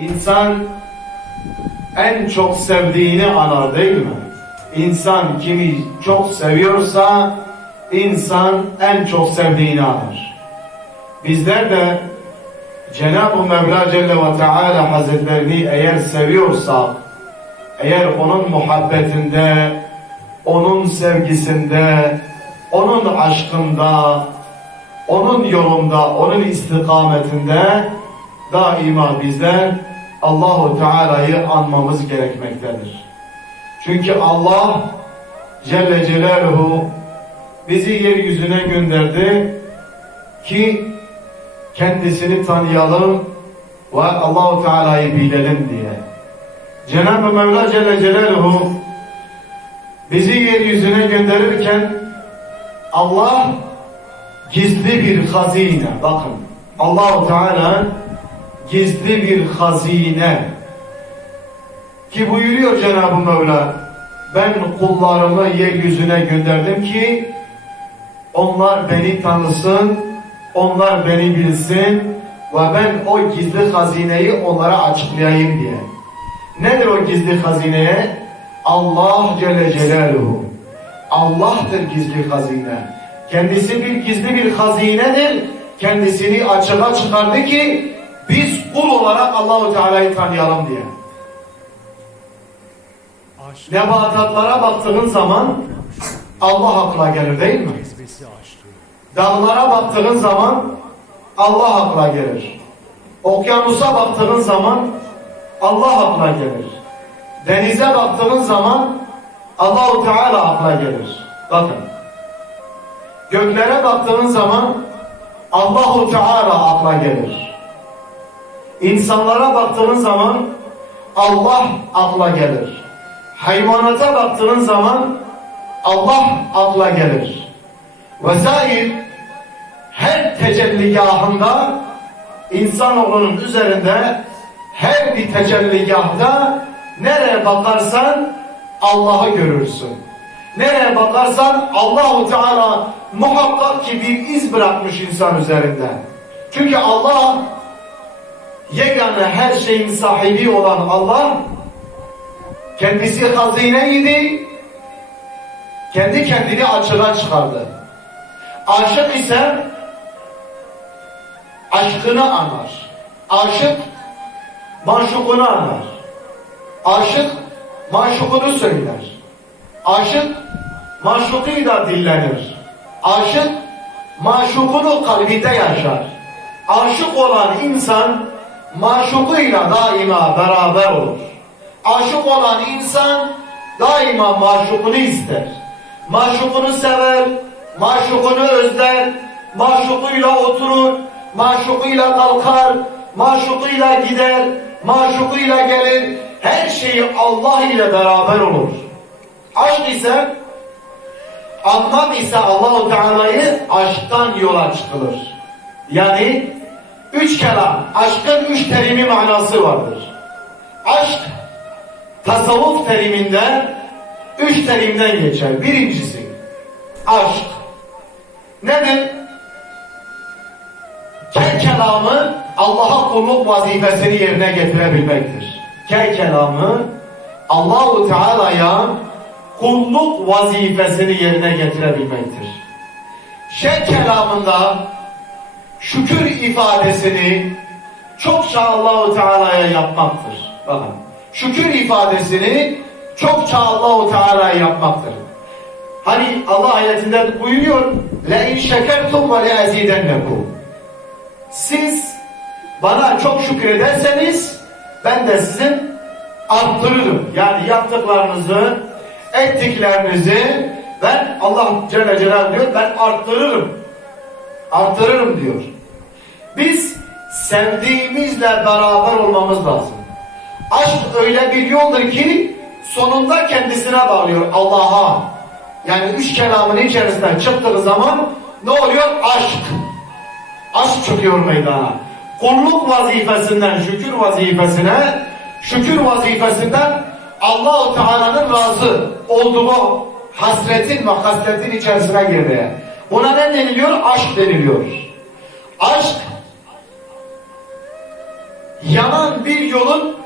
İnsan en çok sevdiğini anar değil mi? İnsan kimi çok seviyorsa insan en çok sevdiğini anar. Bizler de Cenab-ı Mevla Celle ve Teala Hazretlerini eğer seviyorsak, eğer onun muhabbetinde, onun sevgisinde, onun aşkında, onun yolunda, onun istikametinde daima bizler Allahu Teala'yı anmamız gerekmektedir. Çünkü Allah Celle Celaluhu bizi yeryüzüne gönderdi ki kendisini tanıyalım ve Allahu Teala'yı bilelim diye. Cenab-ı Mevla Celle Celaluhu bizi yeryüzüne gönderirken Allah gizli bir hazine bakın Allahu Teala gizli bir hazine ki buyuruyor Cenab-ı Mevla ben kullarımı yeryüzüne gönderdim ki onlar beni tanısın onlar beni bilsin ve ben o gizli hazineyi onlara açıklayayım diye. Nedir o gizli hazineye? Allah Celle Celaluhu. Allah'tır gizli hazine. Kendisi bir gizli bir hazinedir. Kendisini açığa çıkardı ki biz kul olarak Allahu Teala'yı tanıyalım diye. Nebatatlara baktığın zaman Allah akla gelir değil mi? Dağlara baktığın zaman Allah akla gelir. Okyanusa baktığın zaman Allah akla gelir. Denize baktığın zaman Allahu Teala akla gelir. Bakın. Göklere baktığın zaman Allahu Teala akla gelir. İnsanlara baktığın zaman Allah akla gelir. Hayvanata baktığın zaman Allah akla gelir. Vesair her tecelligahında insanoğlunun üzerinde her bir tecelligahda nereye bakarsan Allah'ı görürsün. Nereye bakarsan Allahu Teala muhakkak ki bir iz bırakmış insan üzerinde. Çünkü Allah yegane her şeyin sahibi olan Allah kendisi hazineydi. Kendi kendini açığa çıkardı. Aşık ise aşkını anar. Aşık maşukunu anar. Aşık maşukunu söyler. Aşık maşukuyla dillenir. Aşık maşukunu kalbinde yaşar. Aşık olan insan maşukuyla daima beraber olur. Aşık olan insan daima maşukunu ister. Maşukunu sever, maşukunu özler, maşukuyla oturur, maşukuyla kalkar, maşukuyla gider, maşukuyla gelir. Her şeyi Allah ile beraber olur. Aşk ise anlam ise Allahu Teala'yı aşktan yola çıkılır. Yani üç kelam, aşkın üç terimi manası vardır. Aşk tasavvuf teriminde üç terimden geçer. Birincisi aşk. Nedir? Kel kelamı Allah'a kulluk vazifesini yerine getirebilmektir. Kel kelamı Allahu Teala'ya kulluk vazifesini yerine getirebilmektir. Şek kelamında şükür ifadesini çokça Allahu Teala'ya yapmaktır. Bakın. Şükür ifadesini çokça Allahu Teala'ya yapmaktır. Hani Allah ayetinde buyuruyor: "Le in şekertum ve le azidennekum." Siz bana çok şükrederseniz ben de sizin arttırırım. Yani yaptıklarınızı, ettiklerinizi ben Allah Celle Celaluhu diyor ben arttırırım. Arttırırım diyor. Biz sevdiğimizle beraber olmamız lazım. Aşk öyle bir yoldur ki sonunda kendisine bağlıyor Allah'a. Yani üç kelamın içerisinden çıktığı zaman ne oluyor? Aşk. Aşk çıkıyor meydana. Kulluk vazifesinden şükür vazifesine, şükür vazifesinden Allahu Teala'nın razı olduğu hasretin ve hasretin içerisine girmeye. Buna ne deniliyor? Aşk deniliyor. Aşk yanan bir yolun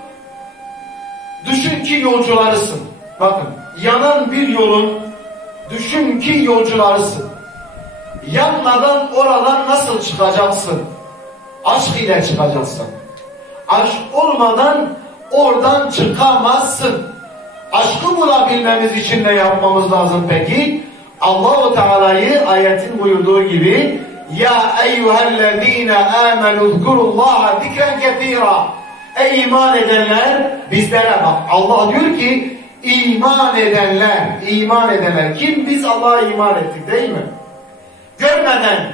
düşün ki yolcularısın. Bakın yanan bir yolun düşün ki yolcularısın. Yanmadan oradan nasıl çıkacaksın? Aşk ile çıkacaksın. Aşk olmadan oradan çıkamazsın. Aşkı bulabilmemiz için ne yapmamız lazım peki? Allahu Teala'yı ayetin buyurduğu gibi Ya eyyühellezine amenu zkurullaha zikren ketira Ey iman edenler bizlere bak Allah diyor ki iman edenler iman edenler kim biz Allah'a iman ettik değil mi? Görmeden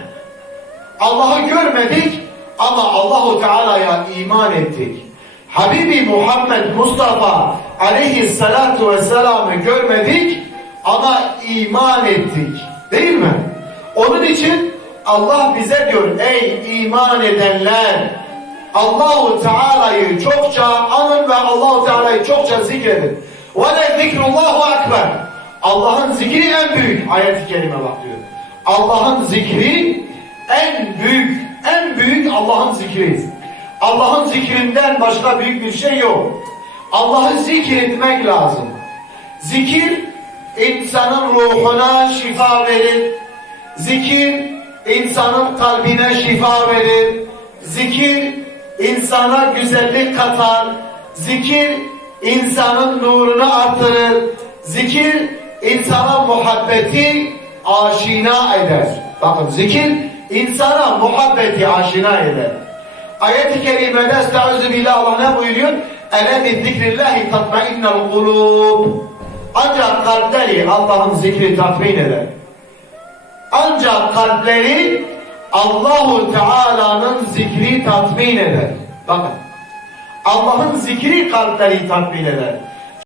Allah'ı görmedik ama Allahu Teala'ya iman ettik. Habibi Muhammed Mustafa aleyhissalatu vesselam'ı görmedik ama iman ettik. Değil mi? Onun için Allah bize diyor ey iman edenler Allahu Teala'yı çokça anın ve Allahu Teala'yı çokça zikredin. Ve le zikrullahu ekber. Allah'ın zikri en büyük. Ayet-i kerime bak diyor. Allah'ın zikri en büyük, en büyük Allah'ın zikri. Allah'ın zikrinden başka büyük bir şey yok. Allah'ı zikretmek lazım. Zikir insanın ruhuna şifa verir. Zikir insanın kalbine şifa verir. Zikir insana güzellik katar. Zikir insanın nurunu artırır. Zikir insana muhabbeti aşina eder. Bakın zikir insana muhabbeti aşina eder. Ayet-i kerimede estaizu billah Allah ne buyuruyor? Ele bi zikrillahi tatmainnel kulub. Ancak kalpleri Allah'ın zikri tatmin eder. Ancak kalpleri Allahu Teala'nın zikri tatmin eder. Bakın. Allah'ın zikri kalpleri tatmin eder.